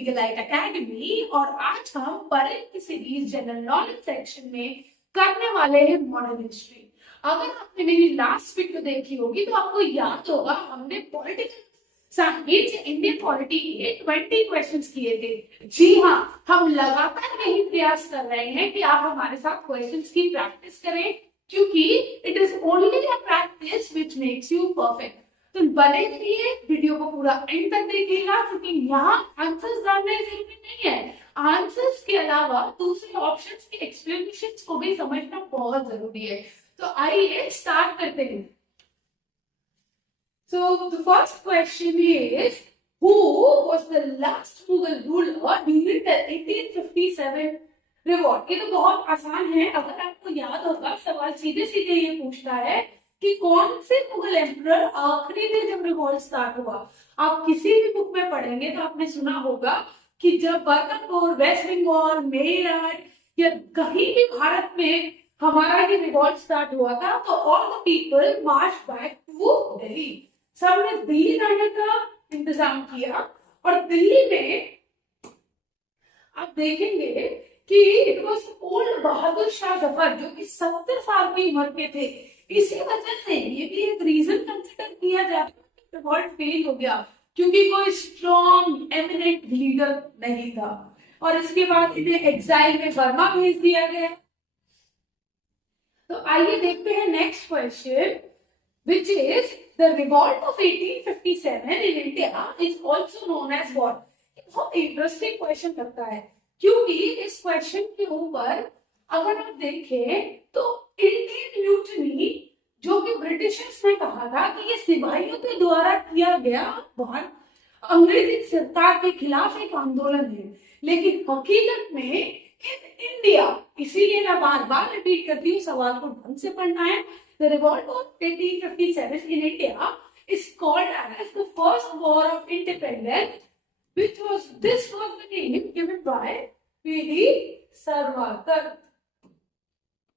लीगलाइट academy और आज हम परेड की सीरीज जनरल नॉलेज सेक्शन में करने वाले हैं मॉडर्न हिस्ट्री। अगर आपने मेरी लास्ट वीडियो देखी होगी तो आपको याद होगा हमने पॉलिटिकल साइंस इंडियन पॉलिटी के 20 क्वेश्चंस किए थे। जी हाँ, हम लगातार यही प्रयास कर रहे हैं कि आप हमारे साथ क्वेश्चंस की प्रैक्टिस करें, क्योंकि it is only a practice which makes you perfect. तो बने रहिए, वीडियो को पूरा एंड तक देखिएगा, क्योंकि यहाँ आंसर्स जानने जरूरी नहीं है, आंसर्स के अलावा दूसरे ऑप्शंस के एक्सप्लेनेशंस को भी समझना बहुत जरूरी है। तो आइए स्टार्ट करते हैं। So the first question is, who was the last Mughal ruler during the 1857 revolt? ये तो बहुत आसान है। अगर आपको याद होगा, सवाल सीधे सीधे ये पूछता है कि कौन से मुगल एम्परर आखिरी दिन जब रिवॉल्ट स्टार्ट हुआ। आप किसी भी बुक में पढ़ेंगे तो आपने सुना होगा कि जब बरकापुर, वेस्ट बंगाल, मेरठ या कहीं भी भारत में हमारा ये रिवॉल्ट स्टार्ट हुआ था, तो all the people march back to Delhi. सबने दिल्ली जाने का इंतजाम किया और दिल्ली में आप देखेंगे कि it was old Bahadur Shah Zafar, जो कि 70 साल की उम्र के थे। इसी वजह से ये भी एक रीजन कंसिडर किया जाता है कि रिवॉल्ट फेल हो गया, क्योंकि कोई स्ट्रॉन्ग एमिनेंट लीडर नहीं था। और इसके बाद इन्हें एग्जाइल में बर्मा भेज दिया गया। तो आइए देखते हैं next question, which is the revolt of 1857 in India is also known as what? बहुत इंटरेस्टिंग क्वेश्चन लगता है, क्योंकि इस क्वेश्चन के ऊपर अगर आप देखें तो इंडियन म्यूटिनी, जो कि ब्रिटिशर्स ने कहा था कि ये सिपाहियों के द्वारा किया गया बहुत अंग्रेजी सरकार के खिलाफ एक आंदोलन है, लेकिन हकीकत में इन इंडिया, इसीलिए मैं बार बार रिपीट करती हूँ, सवाल को ढंग से पढ़ना है। The revolt of 1857 in India is called as the first war of independence, this was the name given by P.D. Sarwarkar।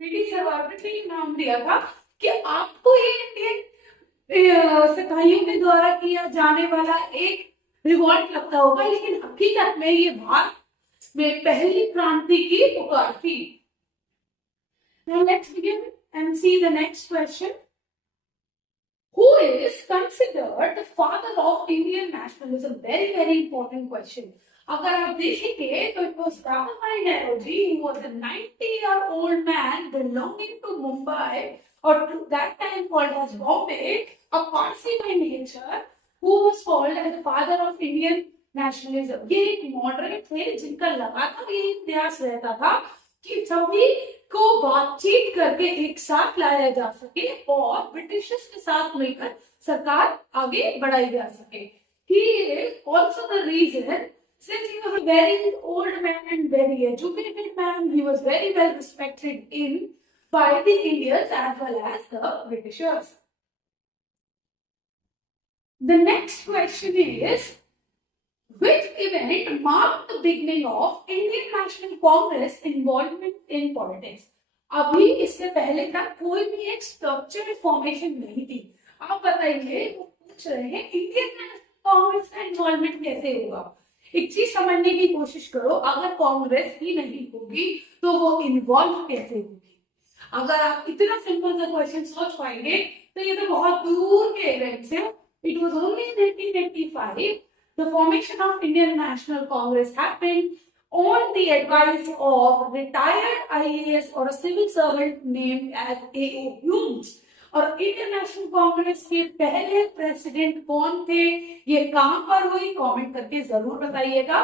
P.D. Sarwarkar ने नाम दिया था कि आपको ये इंडियन सिपाहियों के द्वारा किया जाने वाला एक रिवॉल्ट लगता होगा, लेकिन हकीकत में ये भारत में पहली क्रांति की पुकार थी। Now let's begin and see the next question. Who is considered the father of Indian nationalism? Very important question. अगर आप देखेंगे तो it was Rawalmali Nehruji, who was a 90-year-old man belonging to Mumbai, or to that time called as Bombay, a Parsi by nature, who was called as the father of Indian nationalism. ये एक moderate थे जिनका लगातार ये प्रयास रहता था कि सभी को बातचीत करके एक साथ लाया जा सके और ब्रिटिशर्स के साथ मिलकर सरकार आगे बढ़ाई जा सके। He is also the reason, since he was a very old man and very educated man, he was very well respected by the Indians as well as the Britishers. The next question is, which event marked the beginning of Indian National Congress involvement in politics? अभी इससे पहले तक कोई भी एक structure formation नहीं थी। आप बताइए, वो पूछ रहे हैं इंडियन नेशनल कांग्रेस का इन्वॉल्वमेंट कैसे होगा। एक चीज समझने की कोशिश करो, अगर कांग्रेस ही नहीं होगी तो वो इन्वॉल्व कैसे होगी। अगर आप इतना सिंपल सा क्वेश्चन सोच पाएंगे तो ये तो बहुत दूर के इवेंट्स हैं। It was only in 1985 the formation of Indian National Congress happened on the advice of retired IAS or a civil servant named as A.O. Humes। और इंडियन नेशनल कांग्रेस के पहले प्रेसिडेंट कौन थे, ये कहां पर हुई, कमेंट करके जरूर बताइएगा।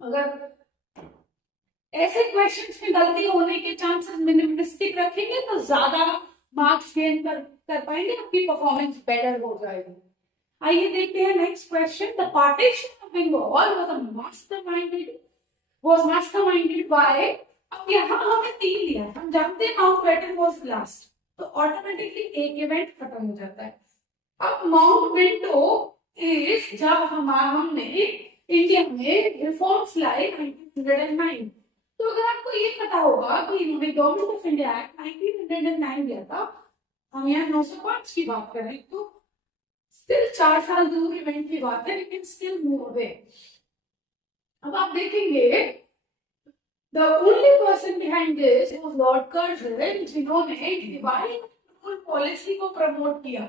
अगर ऐसे क्वेश्चंस में गलती होने के चांसेस मिनिमलिस्टिक रखेंगे तो ज्यादा मार्क्स गेन कर पाएंगे, आपकी परफॉर्मेंस बेटर हो जाएगी। आइए देखते हैं next question. The partition of Bengal was masterminded by, अब यहाँ हमें 3 दिया, हम जानते हैं माउंटबेटन वाज लास्ट, तो ऑटोमेटिकली एक इवेंट खत्म हो जाता है। अब माउंटबेटन इज जब हमने इंडिया में रिफॉर्म्स लाए 1909। तो अगर आपको ये पता होगा कि इन्होंने गवर्नमेंट ऑफ इंडिया एक्ट 1909 दिया था, हम यहाँ 905 की बात करें तो स्टिल 4 साल दूर इवेंट की बात है, लेकिन स्टिल मूव अवे। अब आप देखेंगे the only person behind this was Lord Curzon, जिन्होंने डिवाइड रूल पॉलिसी को प्रमोट किया।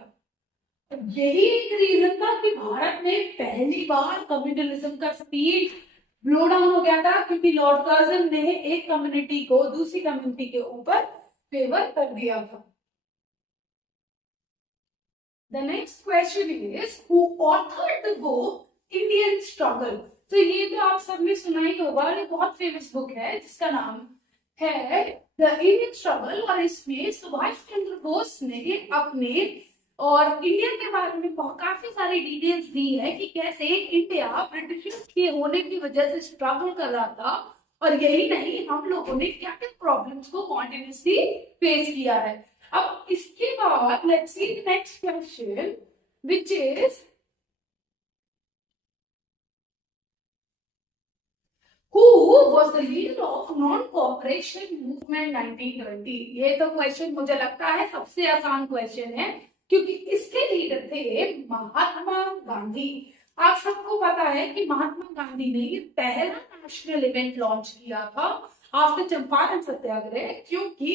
यही एक रीजन था कि भारत में पहली बार कम्युनलिज्म का स्पीड ब्लो डाउन हो गया था, क्योंकि लॉर्ड कर्जन ने एक कम्युनिटी को दूसरी कम्युनिटी के ऊपर फेवर कर दिया था। The next question is who authored the book Indian Struggle? तो ये तो आप सबने सुना ही होगा, ये बहुत फेमस बुक है जिसका नाम है द इंडियन स्ट्रगल, और इसमें सुभाष चंद्र बोस ने अपने और इंडिया के बारे में काफी सारी डिटेल्स दी है कि कैसे इंडिया ब्रिटिश के होने की वजह से स्ट्रगल कर रहा था, और यही नहीं, हम लोगों ने क्या क्या प्रॉब्लम्स को कॉन्टिन्यूसली फेस किया है। अब इसके बाद let's see the next question which is Who was the leader of non-cooperation movement 1920? ये तो क्वेश्चन मुझे लगता है सबसे आसान क्वेश्चन है, क्योंकि इसके लीडर थे महात्मा गांधी। आप सबको पता है कि महात्मा गांधी ने पहला नेशनल इवेंट लॉन्च किया था आफ्टर चंपारण सत्याग्रह, क्योंकि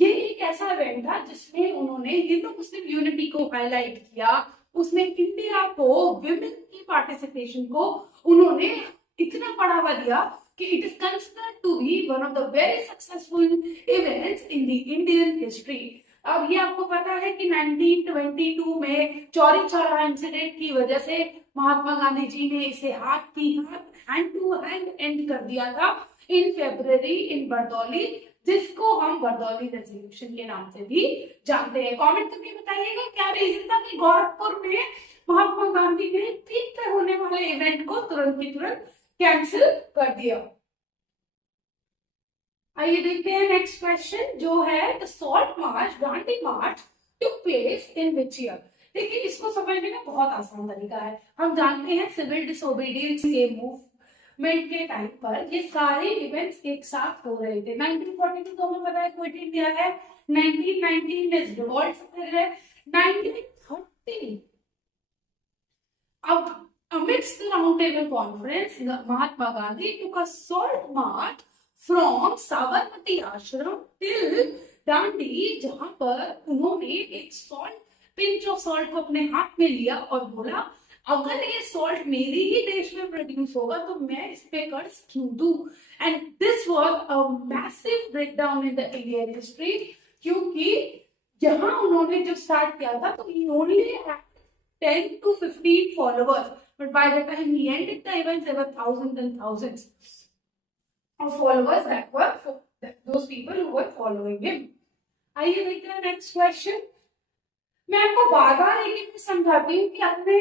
ये एक ऐसा इवेंट था जिसमें उन्होंने हिंदू मुस्लिम यूनिटी को हाईलाइट किया। उसमें इंडिया को विमेन की पार्टिसिपेशन को उन्होंने इतना बढ़ावा दिया कि it is considered to be one of the very successful events in the Indian history. अब ये आपको पता है कि 1922 में चौरी चौरा इंसिडेंट की वजह से महात्मा गांधी जी ने इसे हैंड टू हैंड एंड कर दिया था इन फेब्रुअरी इन बरदौली, जिसको हम बरदौली रेजोल्यूशन के नाम से भी जानते हैं। कमेंट करके बताइएगा क्या रीजन था कि गोरखपुर में महात्मा गांधी ने पीक पे होने वाले इवेंट को तुरंत की तुरंत कैंसिल कर दिया। आइए देखते हैं नेक्स्ट क्वेश्चन जो है the salt march Dandi March took place in which year. देखिए इसको समझने का बहुत आसान तरीका है। हम जानते हैं सिविल डिसोबीडियंस के मूवमेंट के टाइम पर ये सारे इवेंट्स एक साथ हो रहे थे। 1942 तो हमें पता है क्विट इंडिया है, 1919 में रिवॉल्ट है, 1930 अब amidst the round table conference Mahatma Gandhi took a salt march from Sabarmati Ashram till Dandi, जहां पर उन्होंने एक सॉल्ट पिंच ऑफ सॉल्ट को अपने हाथ में लिया और बोला अगर ये सॉल्ट मेरे ही देश में प्रोड्यूस होगा तो मैं इस पे कर्ज क्यों दूं। And this was a massive breakdown in the Indian history, क्योंकि यहां उन्होंने जो स्टार्ट किया था तो he only had 10 to 15 followers, but by the time he ended the event there were thousands and thousands of followers that were those people who were following him. आइए देखते हैं नेक्स्ट क्वेश्चन। मैं आपको बार बार एक समझाती हूँ कि आपने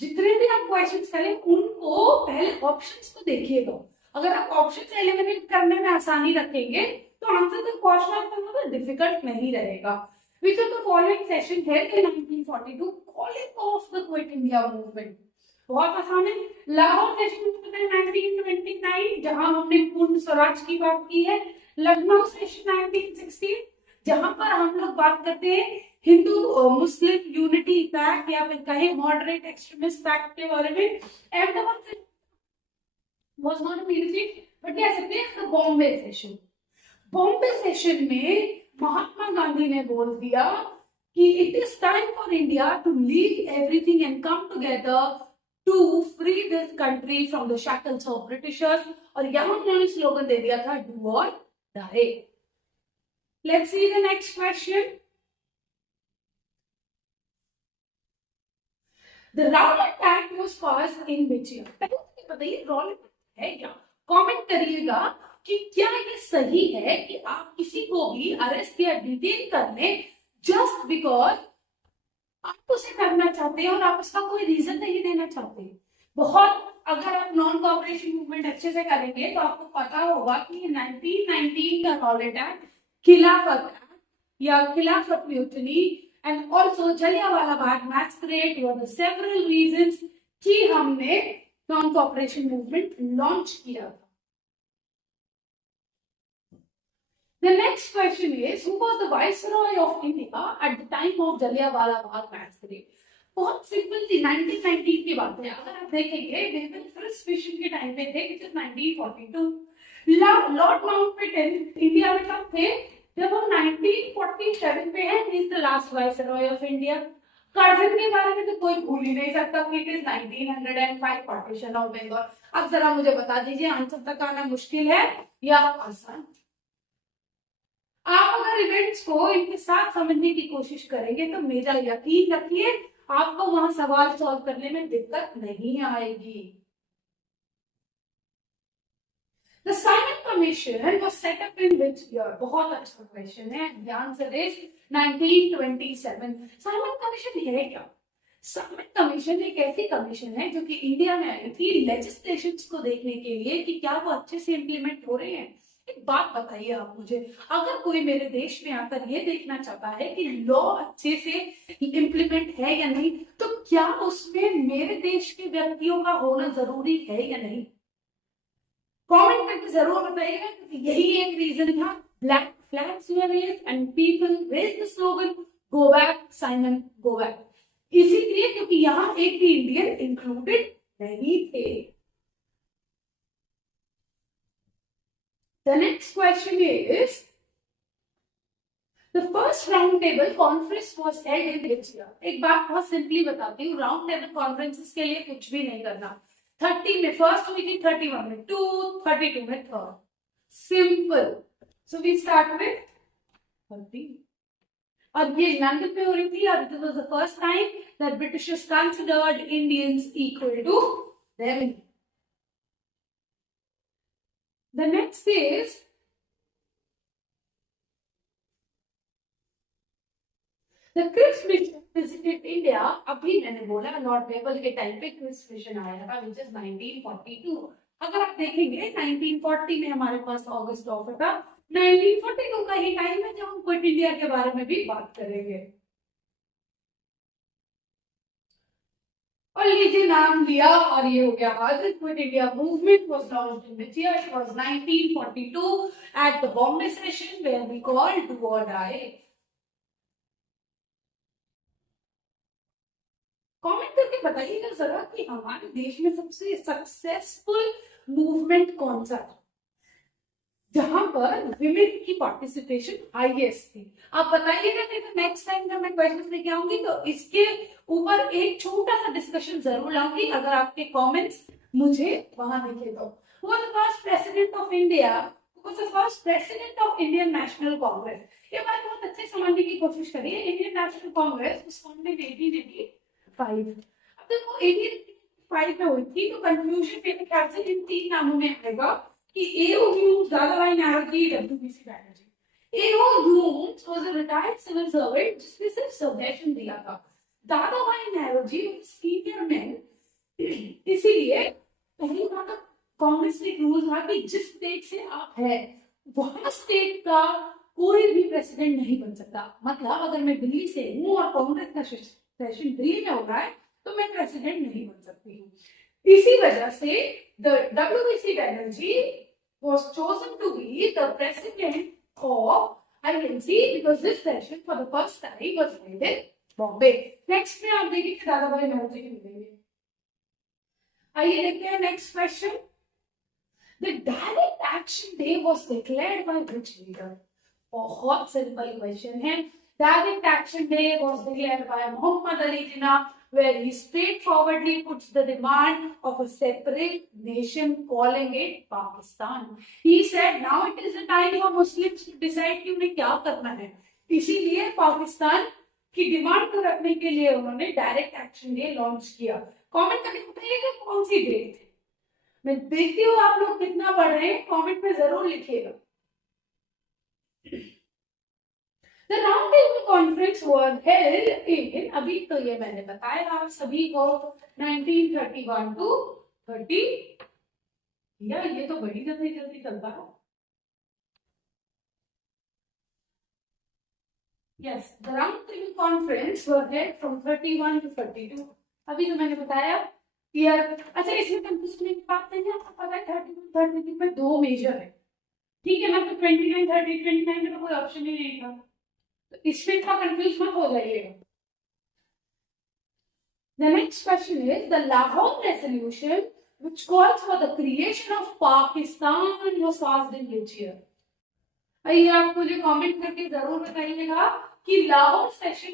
जितने भी आप क्वेश्चंस करें उनको पहले ऑप्शंस को देखिएगा। अगर आप ऑप्शंस एलिमिनेट करने में आसानी रखेंगे तो आंसर द क्वेश्चन आपको डिफिकल्ट नहीं रहेगा। Which of the following session held in 1942 calling off the Quit India movement? बहुत आसान है। लाहौर सेशन पता है 1929 जहां हमने पूर्ण स्वराज की बात की है, लखनऊ सेशन 1916 जहां पर हम लोग बात करते हैं हिंदू मुस्लिम यूनिटी पैक्ट या फिर कहे मॉडरेट एक्सट्रीमिस्ट पैक्ट के बारे में, Ahmedabad was not a military but कह सकते हैं बॉम्बे सेशन। बॉम्बे सेशन में महात्मा गांधी ने बोल दिया कि it is time for India to leave everything and come together to free this country from the shackles of Britishers, और यहां उन्होंने स्लोगन दे दिया था do or die. Let's see the next question. The Rowlatt Act was passed in which year? पहले बताइए Rowlatt है क्या? कमेंट करिएगा कि क्या ये सही है कि आप किसी को भी अरेस्ट या डिटेन कर लें जस्ट बिकॉज आप उसे करना चाहते हैं और आप उसका कोई रीजन नहीं देना चाहते। बहुत अगर आप नॉन कोऑपरेशन मूवमेंट अच्छे से करेंगे तो आपको पता होगा कि 1919 का राउलेट एक्ट, खिलाफत एक्ट या Khilafat mutiny and also Jallianwala Bagh massacre were the several reasons कि हमने नॉन कोऑपरेशन मूवमेंट लॉन्च किया था। The next question is, who was the Viceroy of India at the time of Jallianwala Bagh massacre? बहुत simple थी, 1919 की बात है। अगर आप देखेंगे नेवल फर्स्ट मिशन के टाइम पे थे, which is 1942। Lord Mountbatten India में कब थे? जब हम 1947 पे हैं, he is the last viceroy of India. Curzon के बारे में तो कोई भूल ही नहीं सकता कि it is 1905 partition of Bengal. अब जरा मुझे बता दीजिए, आंसर तक आना मुश्किल है या आसान? आप अगर इवेंट्स को इनके साथ समझने की कोशिश करेंगे तो मेरा यकीन रखिए आपको वहां सवाल सॉल्व करने में दिक्कत नहीं आएगी। The Simon Commission was set up in which year? बहुत अच्छा क्वेश्चन है। The answer is 1927। Simon commission है क्या? साइमन कमीशन एक ऐसी कमीशन है जो कि इंडिया में आई थी लेजिस्लेशंस को देखने के लिए कि क्या वो अच्छे से इम्प्लीमेंट हो रहे हैं। एक बात बताइए आप मुझे, अगर कोई मेरे देश में आकर ये देखना चाहता है कि लॉ अच्छे से इम्प्लीमेंट है या नहीं, तो क्या उसमें मेरे देश के व्यक्तियों का होना जरूरी है या नहीं? कमेंट करके जरूर बताइएगा, क्योंकि यही एक रीजन था। Black flags were raised and people raised the slogan go back Simon go back, इसीलिए क्योंकि यहाँ एक भी इंडियन इंक्लूडेड नहीं थे। The next question is, the first round table conference was held in which year? एक बात बहुत सिंपली बताती हूँ, राउंड टेबल कॉन्फ्रेंसेस के लिए कुछ भी नहीं करना। 30 में फर्स्ट हुई थी, 31 में 2, 32 में 3, simple. So we start with 30। और ये लंदन में हो रही थी, और it was the first time that Britishers considered Indians equal to them. The next is the Cripps mission visited India। अभी मैंने बोला लॉर्ड बेवल के टाइम पे क्रिप्स मिशन आया था, which is 1942। अगर आप देखेंगे 1940 में हमारे पास ऑगस्ट ऑफर था, 1942 का ही टाइम है जब हम क्विट इंडिया के बारे में भी बात करेंगे। और ये जो नाम लिया और ये हो गया हाजिर। Quit India movement was launched in which year? It was 1942 at the Bombay session where we called do or die. Comment करके बताइएगा जरा कि हमारे देश में सबसे सक्सेसफुल मूवमेंट कौन सा था जहां पर विमेन की पार्टिसिपेशन हाईएस्ट थी। आप बताइएगा, नहीं तो नेक्स्ट टाइम जब मैं क्वेश्चंस लेके आऊंगी तो इसके ऊपर एक छोटा सा डिस्कशन जरूर लाऊंगी, अगर आपके कमेंट्स मुझे वहां दिखे तो। Who was the first president of India? Who was the first president of Indian National Congress? ये बात बहुत अच्छे समझने की कोशिश करिए। Indian national Congress was founded in 1885। अब देखो 1885 में हुई थी, तो कंफ्यूजन मेरे ख्याल से इन तीन नामों में आएगा कि A.O. Humes, Dadabhai Naoroji, W.B.C. Banerjee. A.O. Humes was a retired civil servant जिसने सिर्फ सजेशन दिया था। दादाभाई नौरोजी सीनियर मैन, इसीलिए पहली बात तो कांग्रेस में रूल था कि जिस स्टेट से आप है वहां स्टेट का कोई भी प्रेसिडेंट नहीं बन सकता। मतलब अगर मैं दिल्ली से हूँ और कांग्रेस का सेशन दिल्ली में हो रहा है तो मैं प्रेसिडेंट नहीं बन सकती हूँ। इसी वजह से the W.B.C. Banerjee was chosen to be the president of INC because this session for the first time was held in Bombay। Next में आप देखिए दादाभाई नौरोजी के मिलेंगे। आइए देखते हैं next question. The direct action day was declared by which leader? बहुत simple question है। Direct action day was declared by Muhammad Ali Jinnah, where he straightforwardly puts the demand of a separate nation, calling it Pakistan। He said now it is the time for Muslims to decide कि उन्हें क्या करना है, इसीलिए पाकिस्तान की demand को रखने के लिए उन्होंने डायरेक्ट एक्शन डे लॉन्च किया। कमेंट करके बताइएगा कौन सी डेट थी। मैं देखती हूँ आप लोग कितना पढ़ रहे हैं, कमेंट में जरूर लिखिएगा। The round table conference was held in, अभी तो ये मैंने बताया आप सभी को, 1931 to 30। यार ये तो बड़ी जल्दी जल्दी चलता है। Yes, the round table conference was held from 31 to 32। अभी तो मैंने बताया ईयर। अच्छा इसमें कंफ्यूजन की बात नहीं है, आपको पता है 31 32 में दो मेजर है, ठीक है ना? तो 29 30 29 में तो कोई ऑप्शन ही नहीं था, तो इसमें इतना कंफ्यूज मत हो जाइएगा। The next question is the Lahore Resolution, which calls for the creation of Pakistan, was passed in which year? ये आप मुझे कमेंट करके जरूर बताइएगा कि लाहौर सेशन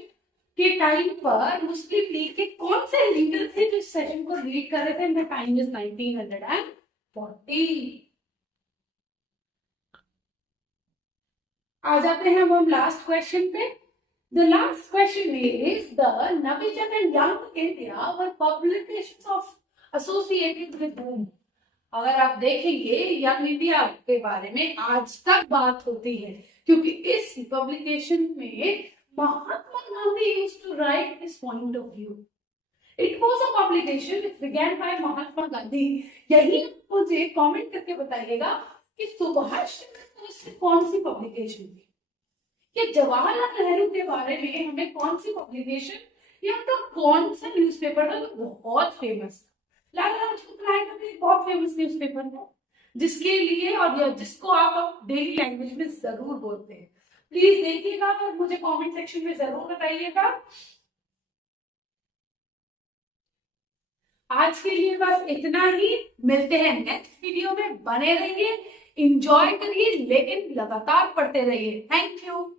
के टाइम पर मुस्लिम लीग के कौन से लीडर थे जो इस सेशन को लीड कर रहे थे. The time is 1940. आ जाते हैं हम लास्ट क्वेश्चन पे. The last question is the Navijat and Young India were publications of associated with whom? अगर आप देखेंगे यंग इंडिया के बारे में आज तक बात होती है क्योंकि इस पब्लिकेशन में Mahatma Gandhi used to write his point of view. It was a publication which began by Mahatma Gandhi. यही मुझे कमेंट करके बताइएगा कि सुभाष चंद्र बोस की कौन सी पब्लिकेशन थी या जवाहरलाल नेहरू के बारे में हमें कौन सी पब्लिकेशन या तो कौन सा न्यूज़पेपर था जो बहुत फेमस था. लाला लाजपत राय का भी एक बहुत फेमस न्यूज़पेपर था जिसके लिए और जिसको आप डेली लैंग्वेज में जरूर बोलते हैं. प्लीज देखिएगा और मुझे कमेंट सेक्शन में जरूर बताइएगा. आज के लिए बस इतना ही. मिलते हैं नेक्स्ट वीडियो में. बने रहिए, एंजॉय करिए, लेकिन लगातार पढ़ते रहिए. Thank you.